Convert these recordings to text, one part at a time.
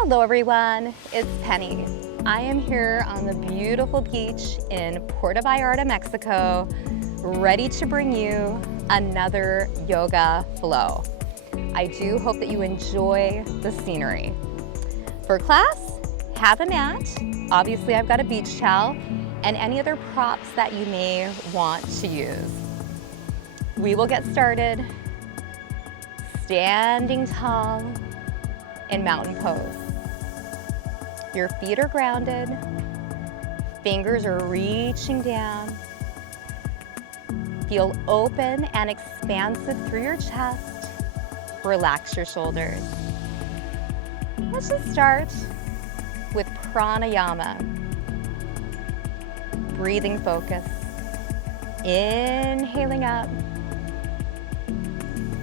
Hello everyone, it's Penny. I am here on the beautiful beach in Puerto Vallarta, Mexico, ready to bring you another yoga flow. I do hope that you enjoy the scenery. For class, have a mat. Obviously I've got a beach towel and any other props that you may want to use. We will get started standing tall in mountain pose. Your feet are grounded, fingers are reaching down. Feel open and expansive through your chest. Relax your shoulders. Let's just start with pranayama. Breathing focus. Inhaling up.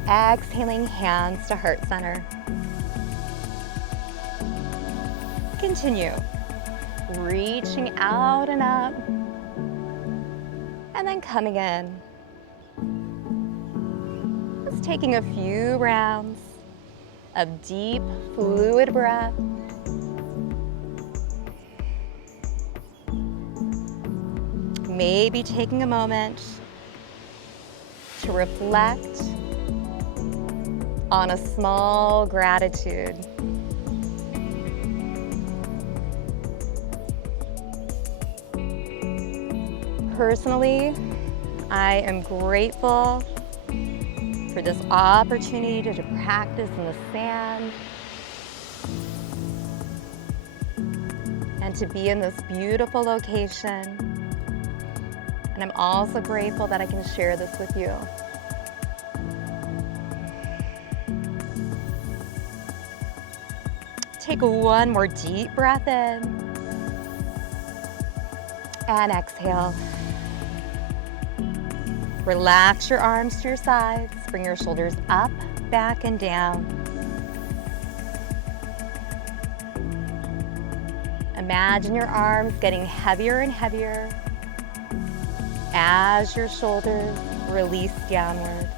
Exhaling, hands to heart center. Continue. Reaching out and up. And then coming in. Just taking a few rounds of deep, fluid breath. Maybe taking a moment to reflect on a small gratitude. Personally, I am grateful for this opportunity to practice in the sand and to be in this beautiful location. And I'm also grateful that I can share this with you. Take one more deep breath in and exhale. Relax your arms to your sides. Bring your shoulders up, back, and down. Imagine your arms getting heavier and heavier as your shoulders release downward.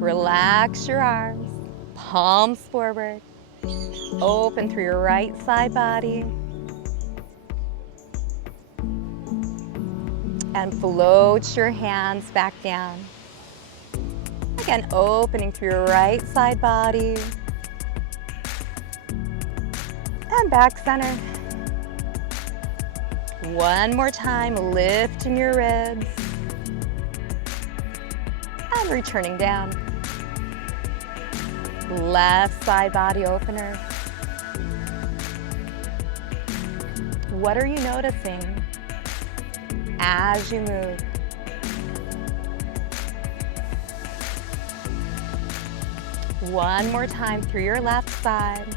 Relax your arms, palms forward. Open through your right side body. And float your hands back down. Again, opening through your right side body. And back center. One more time, lifting your ribs. And returning down. Left side body opener. What are you noticing as you move? One more time through your left side.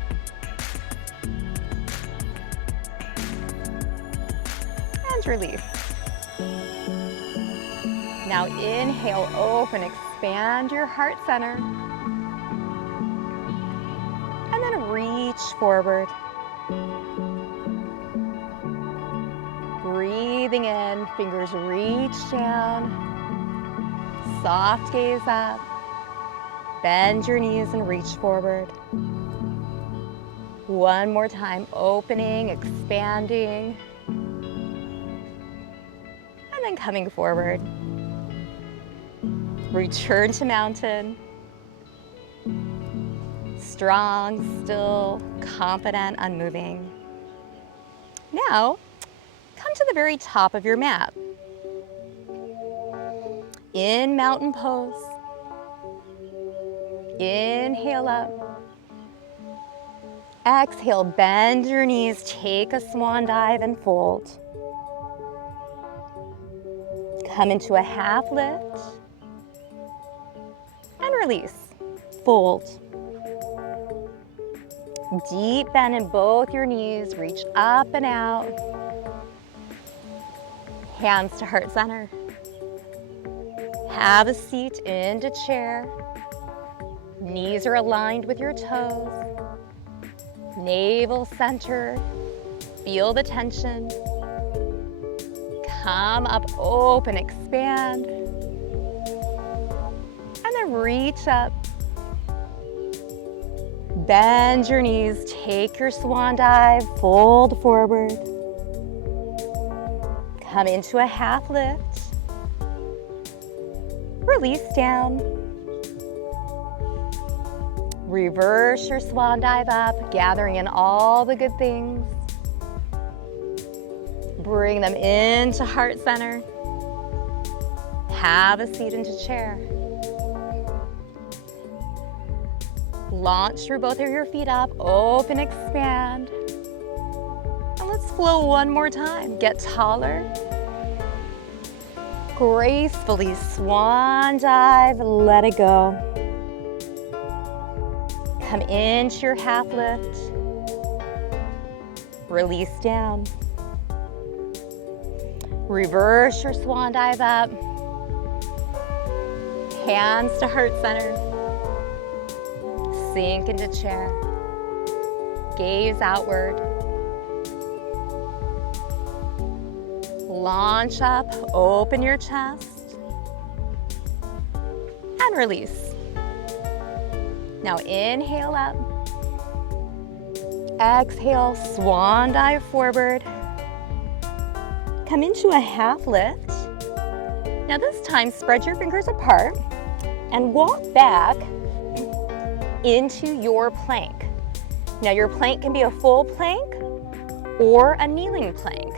And release. Now inhale, open, expand your heart center. And then reach forward. Breathing in, fingers reach down. Soft gaze up. Bend your knees and reach forward. One more time, opening, expanding. And then coming forward. Return to mountain. Strong, still, confident, unmoving. Now, come to the very top of your mat. In mountain pose. Inhale up. Exhale, bend your knees, take a swan dive and fold. Come into a half lift. And release. Fold. Deep bend in both your knees, reach up and out. Hands to heart center. Have a seat into chair. Knees are aligned with your toes. Navel centered. Feel the tension. Come up, open, expand. And reach up. Bend your knees, take your swan dive, fold forward. Come into a half lift. Release down. Reverse your swan dive up, gathering in all the good things. Bring them into heart center. Have a seat into chair. Launch through both of your feet up, open, expand. And let's flow one more time. Get taller. Gracefully swan dive, let it go. Come into your half lift. Release down. Reverse your swan dive up. Hands to heart center. Sink into chair. Gaze outward. Launch up, open your chest. And release. Now inhale up. Exhale, swan dive forward. Come into a half lift. Now this time, spread your fingers apart and walk back into your plank. Now your plank can be a full plank or a kneeling plank.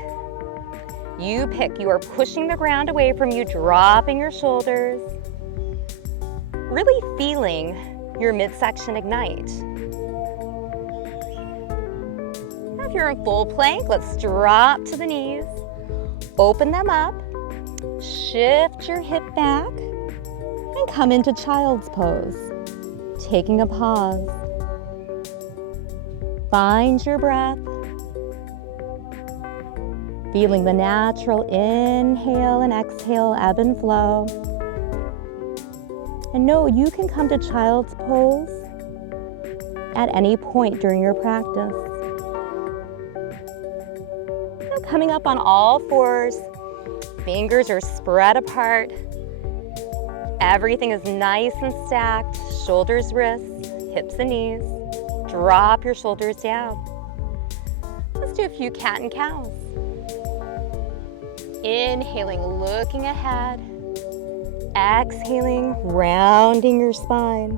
You pick. You are pushing the ground away from you, dropping your shoulders, really feeling your midsection ignite. Now if you're in full plank, let's drop to the knees, open them up, shift your hip back, and come into child's pose. Taking a pause. Find your breath. Feeling the natural inhale and exhale, ebb and flow. And know you can come to child's pose at any point during your practice. Now coming up on all fours, fingers are spread apart. Everything is nice and stacked. Shoulders, wrists, hips and knees. Drop your shoulders down. Let's do a few cat and cows. Inhaling, looking ahead. Exhaling, rounding your spine.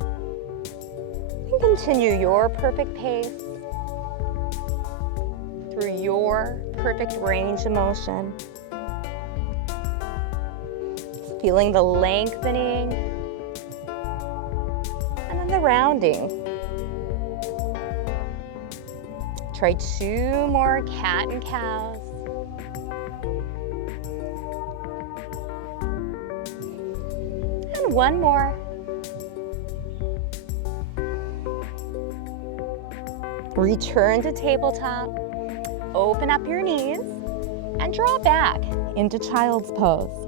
And continue your perfect pace through your perfect range of motion. Feeling the lengthening and then the rounding. Try 2 more cat and cows. And 1 more. Return to tabletop. Open up your knees and draw back into child's pose.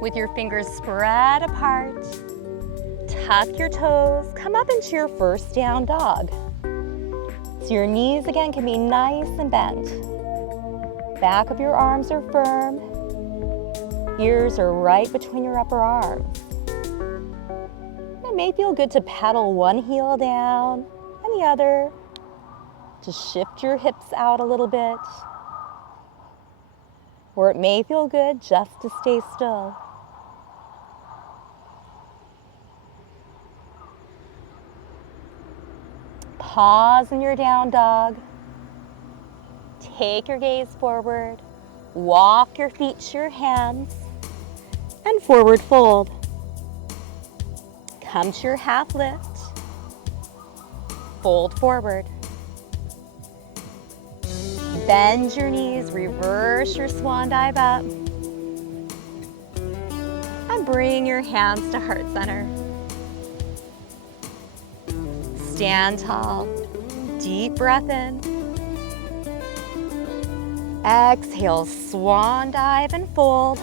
With your fingers spread apart, tuck your toes, come up into your first down dog. So your knees again can be nice and bent. Back of your arms are firm. Ears are right between your upper arms. It may feel good to pedal one heel down and the other, to shift your hips out a little bit. Or it may feel good just to stay still. Pause in your down dog. Take your gaze forward. Walk your feet to your hands and forward fold. Come to your half lift. Fold forward. Bend your knees, reverse your swan dive up. And bring your hands to heart center. Stand tall. Deep breath in. Exhale, swan dive and fold.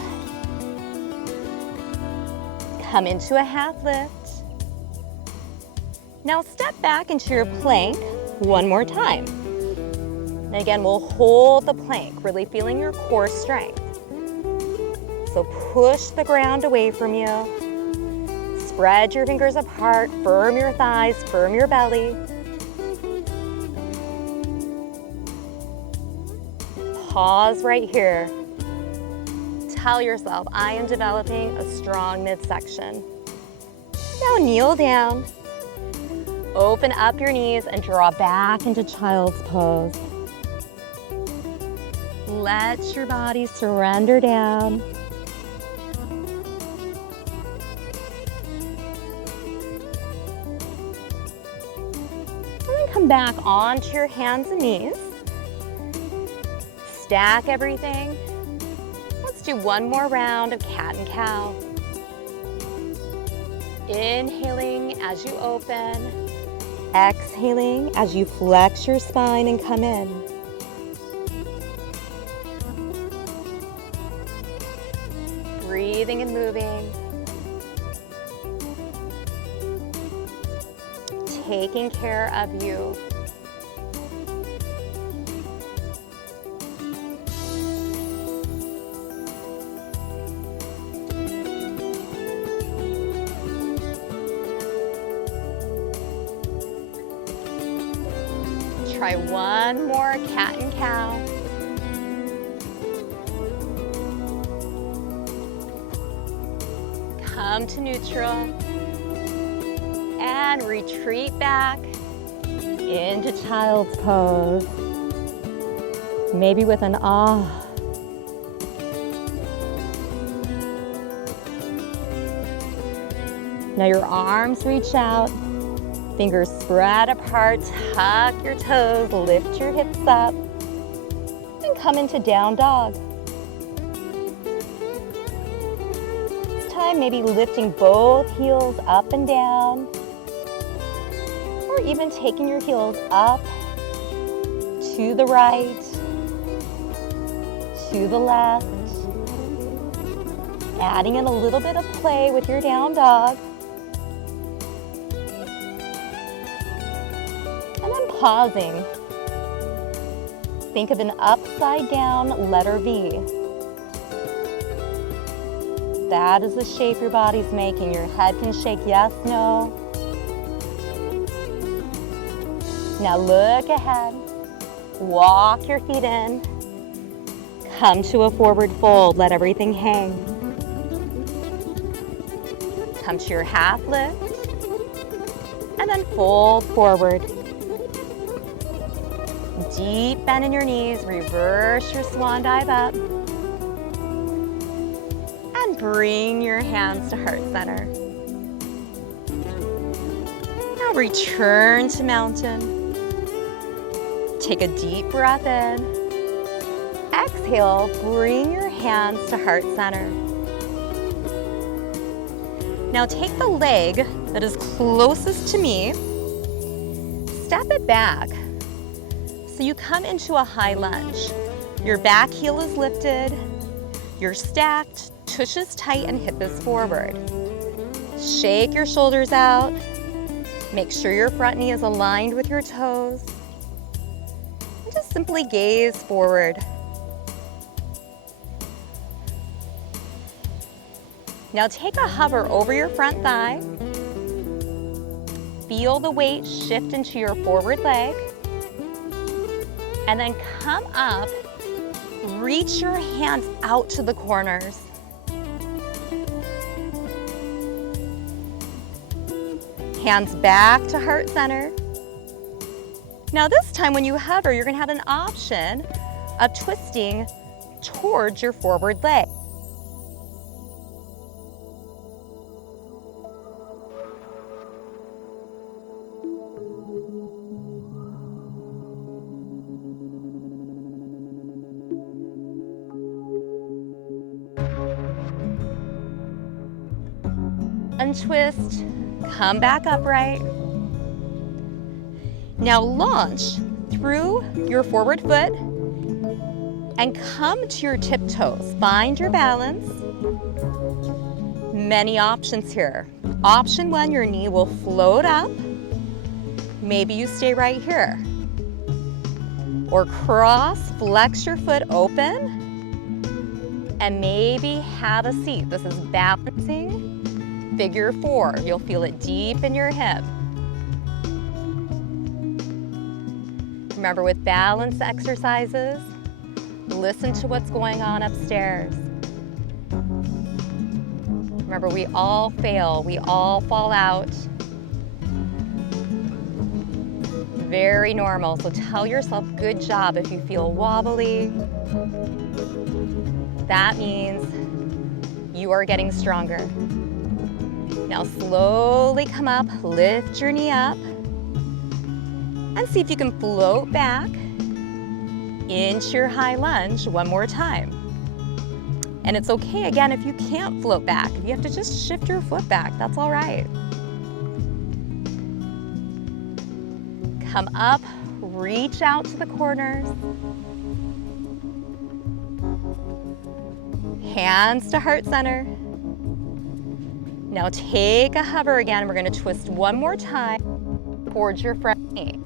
Come into a half lift. Now step back into your plank one more time. And again, we'll hold the plank, really feeling your core strength. So push the ground away from you. Spread your fingers apart, firm your thighs, firm your belly. Pause right here. Tell yourself, I am developing a strong midsection. Now kneel down. Open up your knees and draw back into child's pose. Let your body surrender down. And then come back onto your hands and knees. Stack everything. Let's do one more round of cat and cow. Inhaling as you open. Exhaling as you flex your spine and come in. Breathing and moving. Taking care of you. Try one more cat and cow. Come to neutral and retreat back into child's pose. Maybe with an ah. Now your arms reach out. Fingers spread apart, tuck your toes, lift your hips up, and come into down dog. This time, maybe lifting both heels up and down, or even taking your heels up to the right, to the left, adding in a little bit of play with your down dog. Pausing. Think of an upside down letter V. That is the shape your body's making. Your head can shake yes, no. Now look ahead. Walk your feet in. Come to a forward fold. Let everything hang. Come to your half lift. And then fold forward. Deep bend in your knees, reverse your swan dive up, and bring your hands to heart center. Now return to mountain. Take a deep breath in. Exhale, bring your hands to heart center. Now take the leg that is closest to me, step it back. So you come into a high lunge. Your back heel is lifted, you're stacked, tush is tight, and hip is forward. Shake your shoulders out. Make sure your front knee is aligned with your toes. And just simply gaze forward. Now take a hover over your front thigh. Feel the weight shift into your forward leg. And then come up, reach your hands out to the corners. Hands back to heart center. Now this time when you hover, you're gonna have an option of twisting towards your forward leg. Untwist, come back upright. Now launch through your forward foot and come to your tiptoes. Find your balance. Many options here. Option one, your knee will float up. Maybe you stay right here. Or cross, flex your foot open. and maybe have a seat. This is balancing figure 4. You'll feel it deep in your hip. Remember, with balance exercises, listen to what's going on upstairs. Remember, we all fail, we all fall out. Very normal, so tell yourself good job if you feel wobbly. That means you are getting stronger. Now slowly come up, lift your knee up, and see if you can float back into your high lunge one more time. And it's okay again if you can't float back. You have to just shift your foot back, that's all right. Come up, reach out to the corners. Hands to heart center. Now take a hover again. We're going to twist one more time towards your front knee.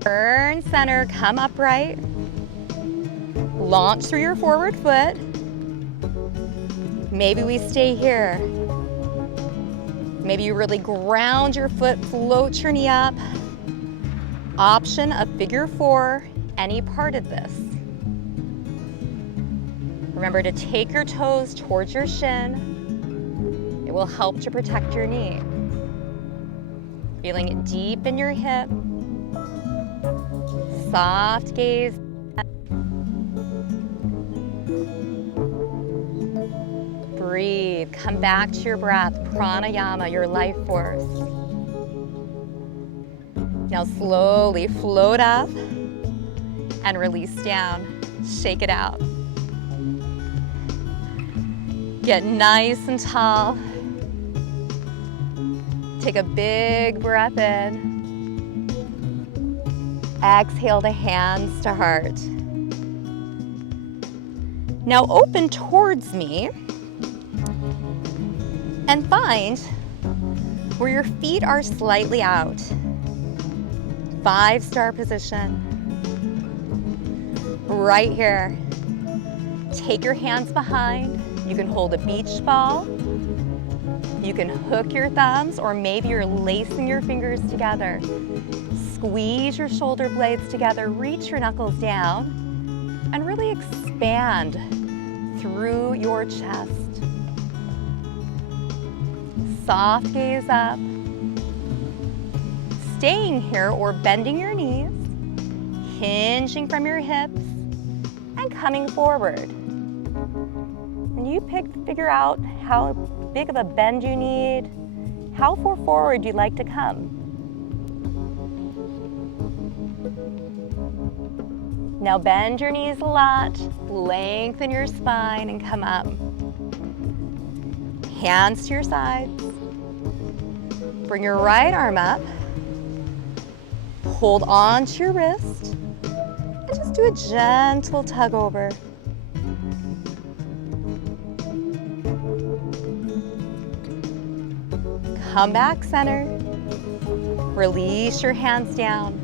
Turn center, come upright. Launch through your forward foot. Maybe we stay here. Maybe you really ground your foot, float your knee up. Option of figure 4, any part of this. Remember to take your toes towards your shin. It will help to protect your knee. Feeling it deep in your hip. Soft gaze. Breathe, come back to your breath, pranayama, your life force. Now slowly float up and release down. Shake it out. Get nice and tall. Take a big breath in. Exhale to hands to heart. Now open towards me and find where your feet are slightly out. 5-star position. Right here. Take your hands behind. You can hold a beach ball. You can hook your thumbs, or maybe you're lacing your fingers together. Squeeze your shoulder blades together, reach your knuckles down, and really expand through your chest. Soft gaze up. Staying here or bending your knees, hinging from your hips, and coming forward. And you figure out how big of a bend you need, how far forward you'd like to come. Now bend your knees a lot, lengthen your spine, and come up. Hands to your sides. Bring your right arm up. Hold on to your wrist. And just do a gentle tug over. Come back center. Release your hands down.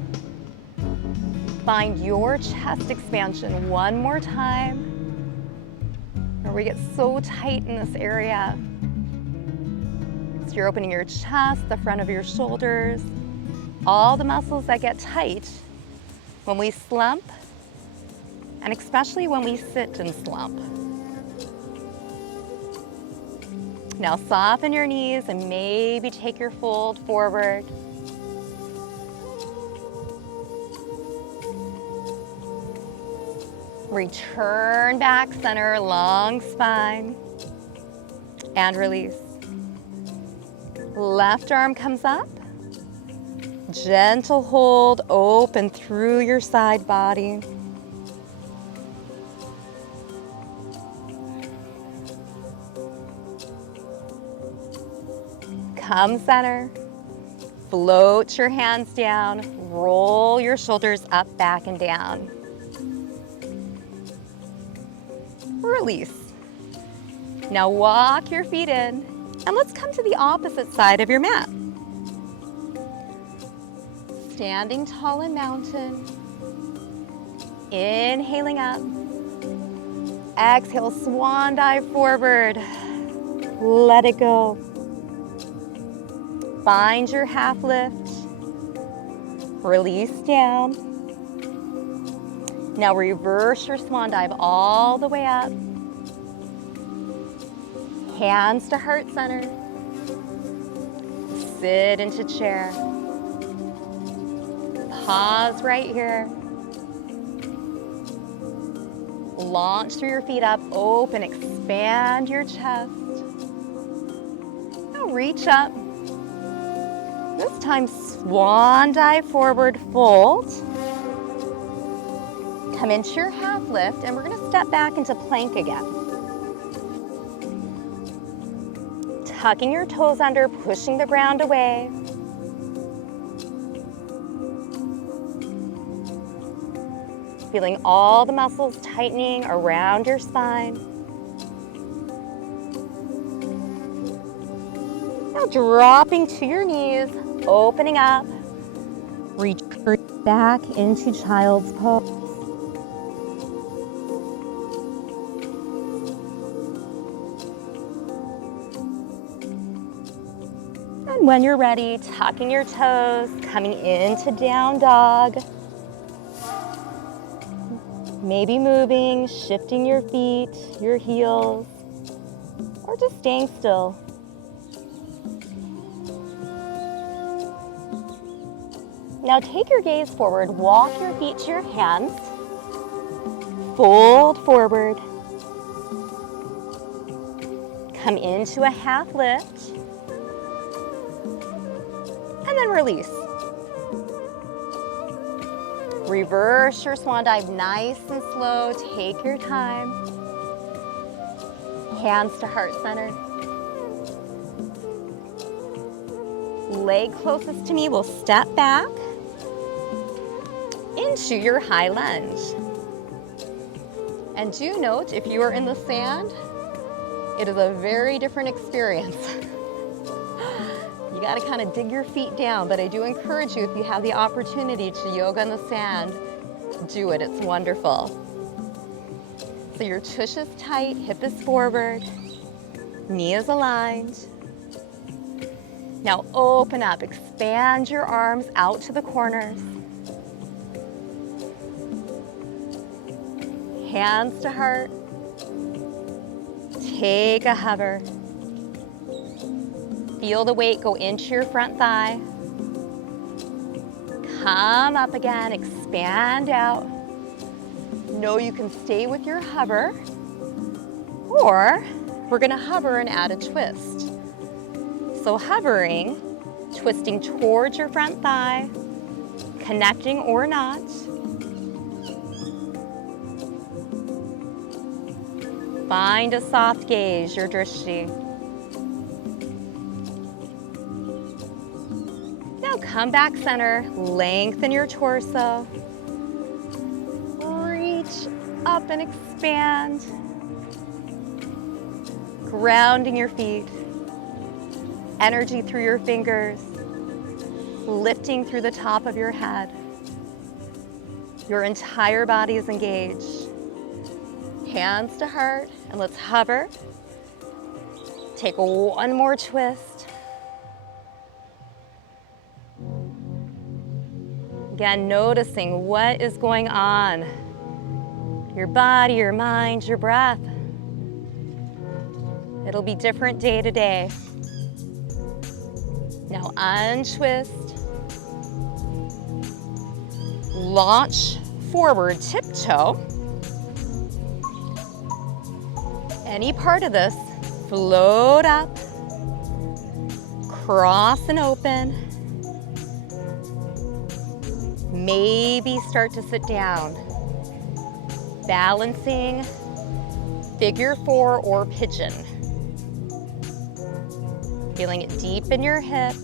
Find your chest expansion one more time. Where we get so tight in this area. So you're opening your chest, the front of your shoulders, all the muscles that get tight when we slump, and especially when we sit and slump. Now soften your knees and maybe take your fold forward. Return back center, long spine, and release. Left arm comes up. Gentle hold, open through your side body. Come center. Float your hands down. Roll your shoulders up, back, and down. release. Now walk your feet in, and let's come to the opposite side of your mat. Standing tall in mountain. Inhaling up. Exhale, swan dive forward. Let it go. Find your half lift. Release down. Now reverse your swan dive all the way up. Hands to heart center. Sit into chair. Pause right here. Launch through your feet up, open, expand your chest. Now reach up. This time swan dive forward, fold. Come into your half lift, and we're gonna step back into plank again. Tucking your toes under, pushing the ground away. Feeling all the muscles tightening around your spine. Now dropping to your knees, opening up. Retreat back into child's pose. And when you're ready, tucking your toes, coming into down dog. Maybe moving, shifting your feet, your heels, or just staying still. Now take your gaze forward, walk your feet to your hands, fold forward, come into a half lift, and then release. Reverse your swan dive nice and slow. Take your time. Hands to heart center. Leg closest to me will step back into your high lunge. And do note, if you are in the sand, it is a very different experience. You gotta kind of dig your feet down, but I do encourage you, if you have the opportunity to yoga in the sand, do it, it's wonderful. So your tush is tight, hip is forward, knee is aligned. Now open up, expand your arms out to the corners. Hands to heart. Take a hover. Feel the weight go into your front thigh. Come up again, expand out. Know you can stay with your hover, or we're gonna hover and add a twist. So hovering, twisting towards your front thigh, connecting or not. Find a soft gaze, your drishti. Now come back center, lengthen your torso. Reach up and expand. Grounding your feet. Energy through your fingers. Lifting through the top of your head. Your entire body is engaged. Hands to heart, and let's hover. Take one more twist. Again, noticing what is going on. Your body, your mind, your breath. It'll be different day to day. Now untwist. Launch forward, tiptoe. Any part of this, float up, cross and open. Maybe start to sit down. Balancing figure 4 or pigeon. Feeling it deep in your hip.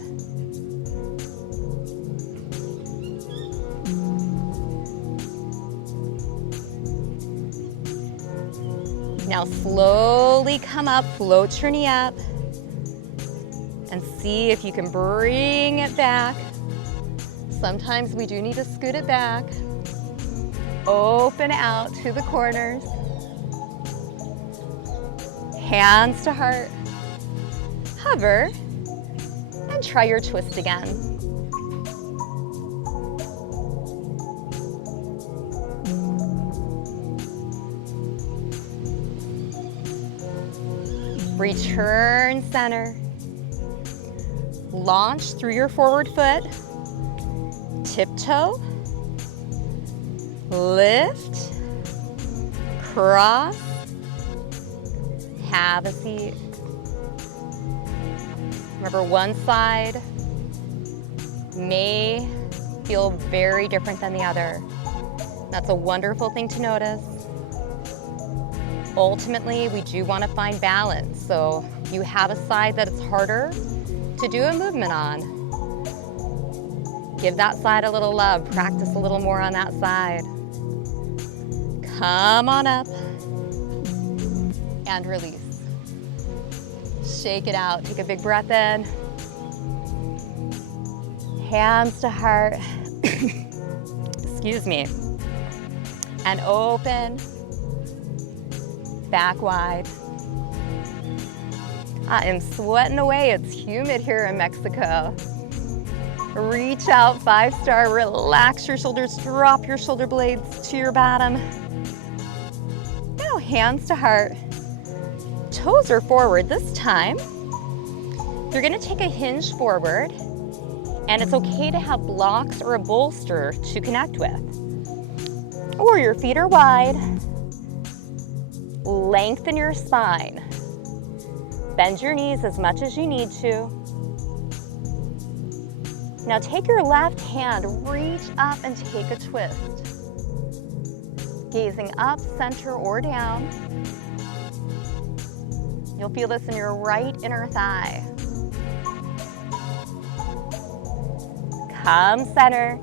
Now slowly come up, float your knee up, and see if you can bring it back. Sometimes we do need to scoot it back. Open out to the corners. Hands to heart. Hover, and try your twist again. Return center. Launch through your forward foot. Tiptoe. Lift. Cross. Have a seat. Remember, one side may feel very different than the other. That's a wonderful thing to notice. Ultimately, we do want to find balance. So you have a side that it's harder to do a movement on. Give that side a little love. Practice a little more on that side. Come on up and release. Shake it out. Take a big breath in. Hands to heart. Excuse me. And open. Back wide. I am sweating away. It's humid here in Mexico. Reach out, 5-star. Relax your shoulders. Drop your shoulder blades to your bottom. Now hands to heart. Toes are forward this time. You're going to take a hinge forward, and it's okay to have blocks or a bolster to connect with. Or your feet are wide. Lengthen your spine. Bend your knees as much as you need to. Now take your left hand, reach up and take a twist. Gazing up, center, or down. You'll feel this in your right inner thigh. Come center.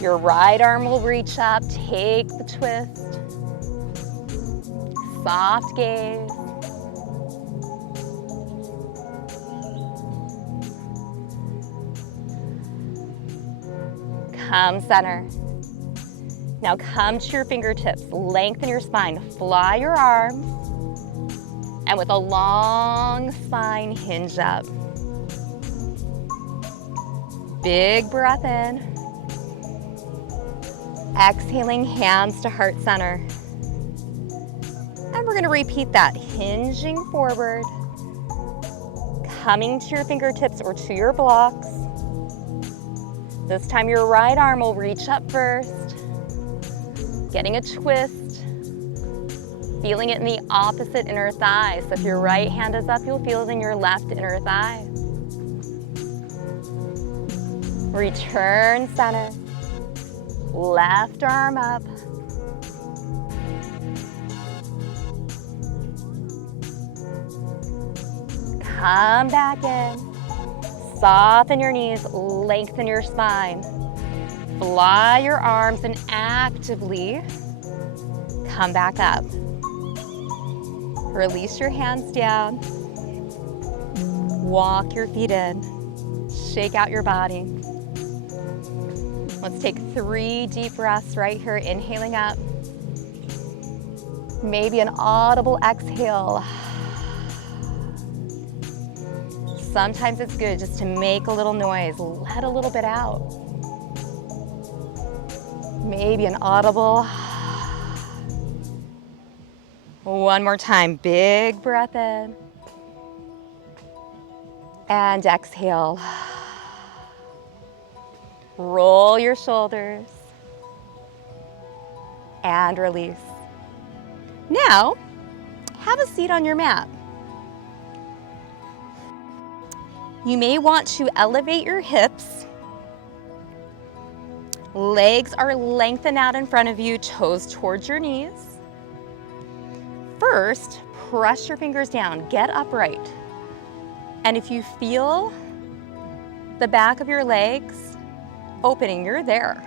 Your right arm will reach up, take the twist. Soft gaze. Come center. Now come to your fingertips, lengthen your spine, fly your arms, and with a long spine, hinge up. Big breath in. Exhaling, hands to heart center. And we're going to repeat that, hinging forward, coming to your fingertips or to your blocks. This time your right arm will reach up first, getting a twist, feeling it in the opposite inner thigh. So if your right hand is up, you'll feel it in your left inner thigh. Return center, left arm up. Come back in. Soften your knees, lengthen your spine. Fly your arms and actively come back up. Release your hands down. Walk your feet in. Shake out your body. Let's take 3 deep breaths right here, inhaling up. Maybe an audible exhale. Sometimes it's good just to make a little noise, let a little bit out. Maybe an audible. One more time, big breath in. And exhale. Roll your shoulders. And release. Now, have a seat on your mat. You may want to elevate your hips. Legs are lengthened out in front of you, toes towards your knees. First, press your fingers down, get upright. And if you feel the back of your legs opening, you're there.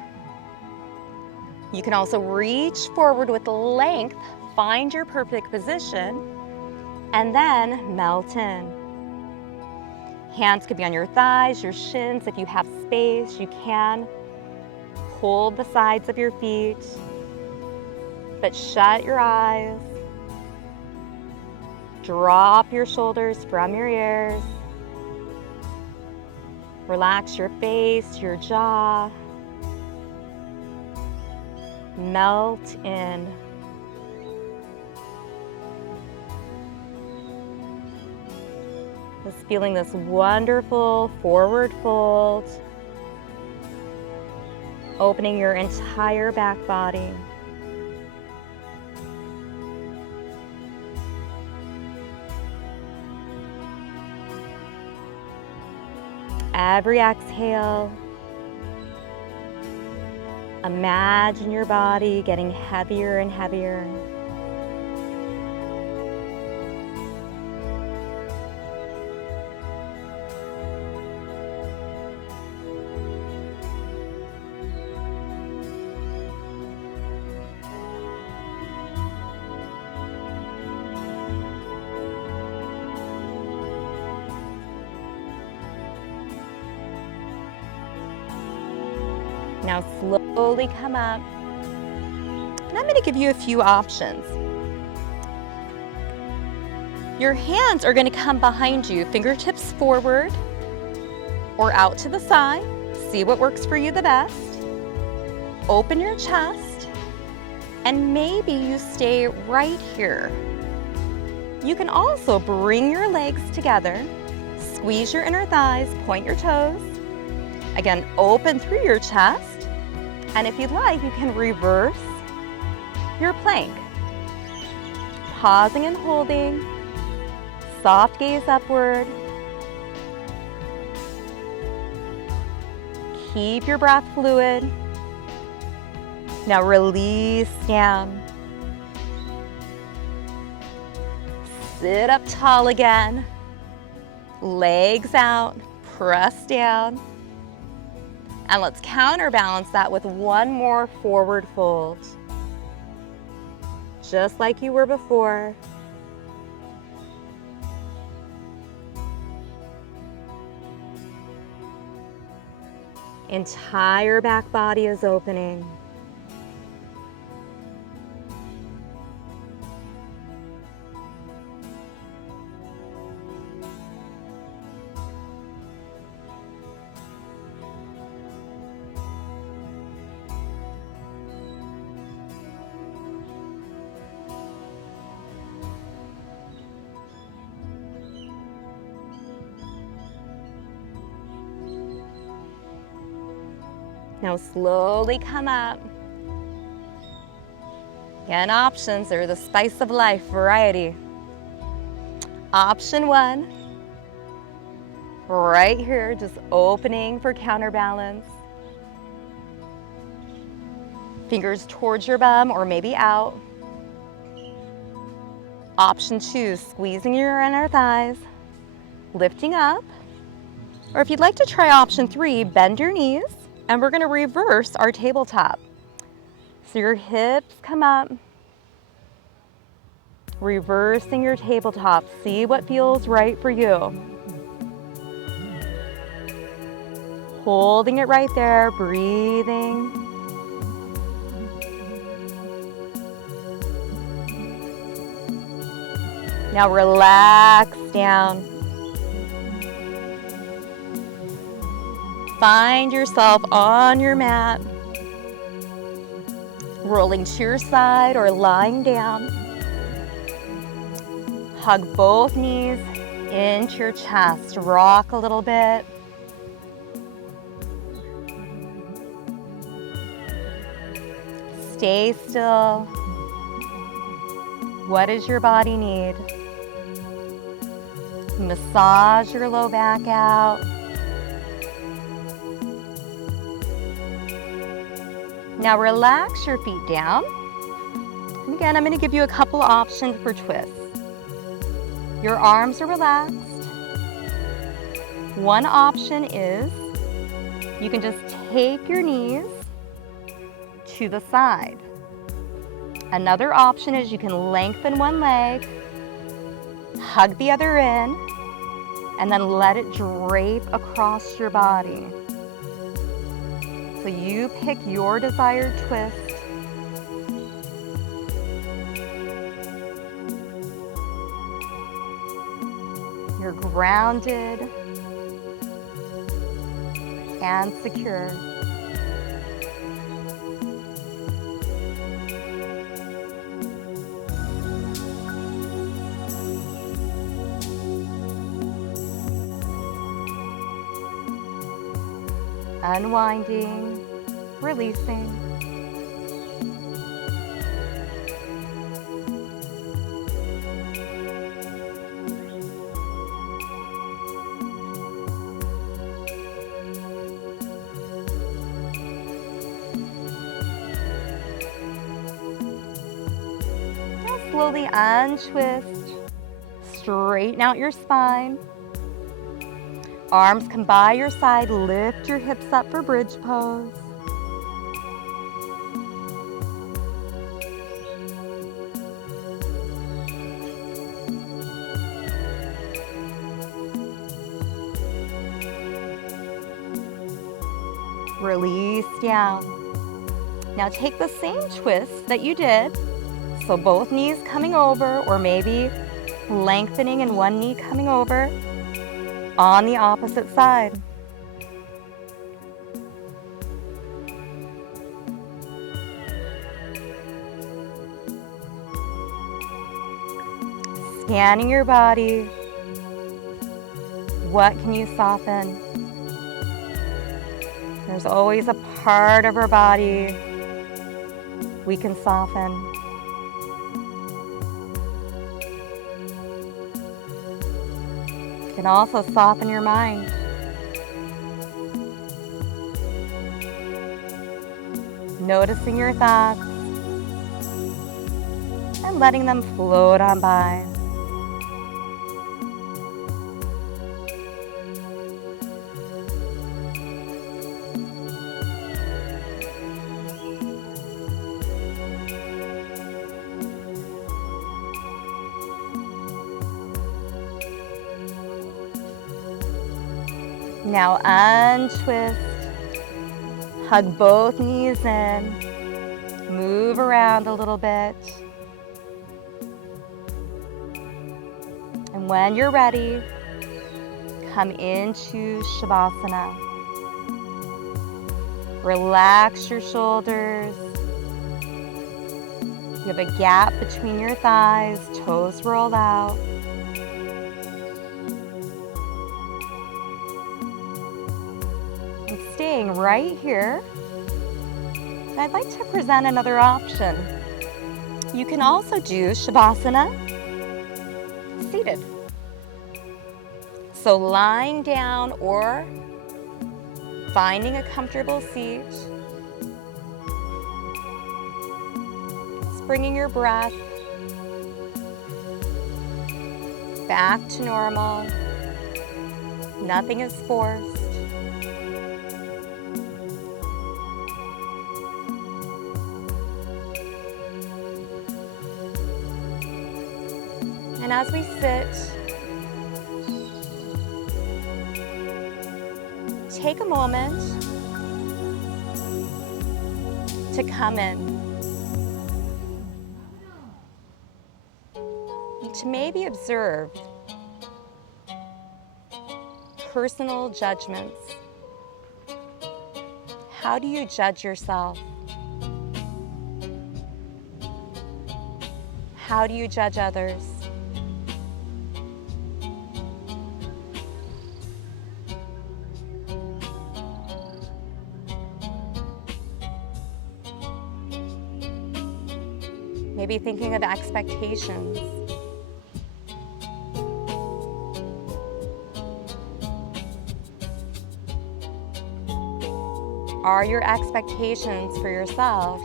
You can also reach forward with length, find your perfect position and then melt in. Hands could be on your thighs, your shins. If you have space, you can hold the sides of your feet, but shut your eyes. Drop your shoulders from your ears. Relax your face, your jaw. Melt in. Just feeling this wonderful forward fold, opening your entire back body. Every exhale, imagine your body getting heavier and heavier. Now slowly come up, and I'm going to give you a few options. Your hands are going to come behind you, fingertips forward or out to the side. See what works for you the best. Open your chest, and maybe you stay right here. You can also bring your legs together, squeeze your inner thighs, point your toes. Again, open through your chest. And if you'd like, you can reverse your plank. Pausing and holding, soft gaze upward. Keep your breath fluid. Now release down. Sit up tall again. Legs out, press down. And let's counterbalance that with one more forward fold. Just like you were before. Entire back body is opening. Now slowly come up. Again, options are the spice of life, variety. Option one, right here, just opening for counterbalance. Fingers towards your bum or maybe out. Option two, squeezing your inner thighs, lifting up. Or if you'd like to try option three, bend your knees. And we're going to reverse our tabletop. So your hips come up, reversing your tabletop. See what feels right for you. Holding it right there, breathing. Now relax down. Find yourself on your mat, rolling to your side or lying down. Hug both knees into your chest. Rock a little bit. Stay still. What does your body need? Massage your low back out. Now relax your feet down. And again, I'm going to give you a couple options for twists. Your arms are relaxed. One option is you can just take your knees to the side. Another option is you can lengthen one leg, hug the other in, and then let it drape across your body. So you pick your desired twist. You're grounded and secure. Unwinding, releasing. Now slowly untwist, straighten out your spine. Arms come by your side, lift your hips up for bridge pose. Release down. Now take the same twist that you did, so both knees coming over, or maybe lengthening and one knee coming over, on the opposite side. Scanning your body. What can you soften? There's always a part of our body we can soften. You can also soften your mind. Noticing your thoughts and letting them float on by. Now untwist, hug both knees in, move around a little bit. And when you're ready, come into Shavasana. Relax your shoulders. You have a gap between your thighs, toes rolled out. Staying right here, and I'd like to present another option. You can also do Shavasana seated. So lying down or finding a comfortable seat. Just bringing your breath back to normal. Nothing is forced. And as we sit, take a moment to come in, and to maybe observe personal judgments. How do you judge yourself? How do you judge others? Maybe thinking of expectations. Are your expectations for yourself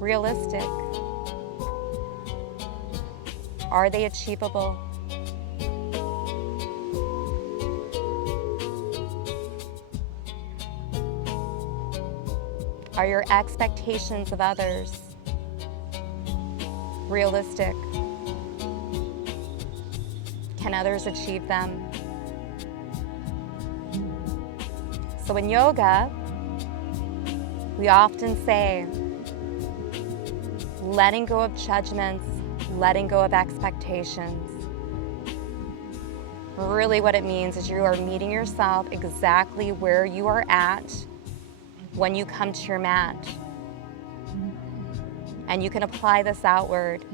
realistic? Are they achievable? Are your expectations of others realistic? Can others achieve them? So in yoga, we often say, letting go of judgments, letting go of expectations. Really what it means is you are meeting yourself exactly where you are at when you come to your mat. And you can apply this outward,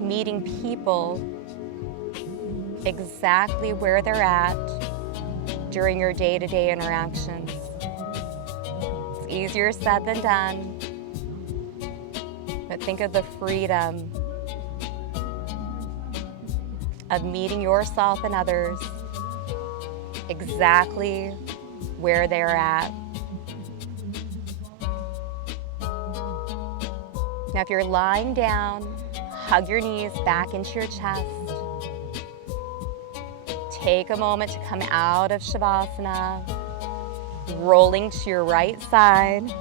meeting people exactly where they're at during your day-to-day interactions. It's easier said than done, but think of the freedom of meeting yourself and others exactly where they're at. Now, if you're lying down, hug your knees back into your chest. Take a moment to come out of Shavasana, rolling to your right side,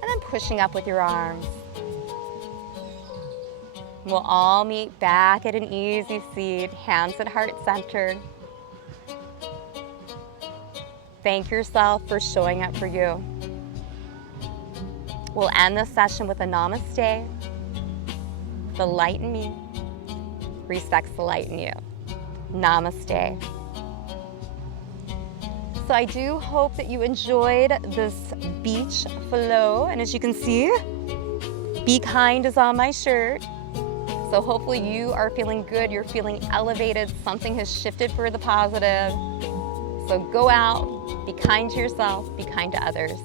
and then pushing up with your arms. We'll all meet back at an easy seat, hands at heart center. Thank yourself for showing up for you. We'll end this session with a namaste. The light in me respects the light in you. Namaste. So I do hope that you enjoyed this beach flow. And as you can see, Be Kind is on my shirt. So hopefully you are feeling good, you're feeling elevated, something has shifted for the positive. So go out, be kind to yourself, be kind to others.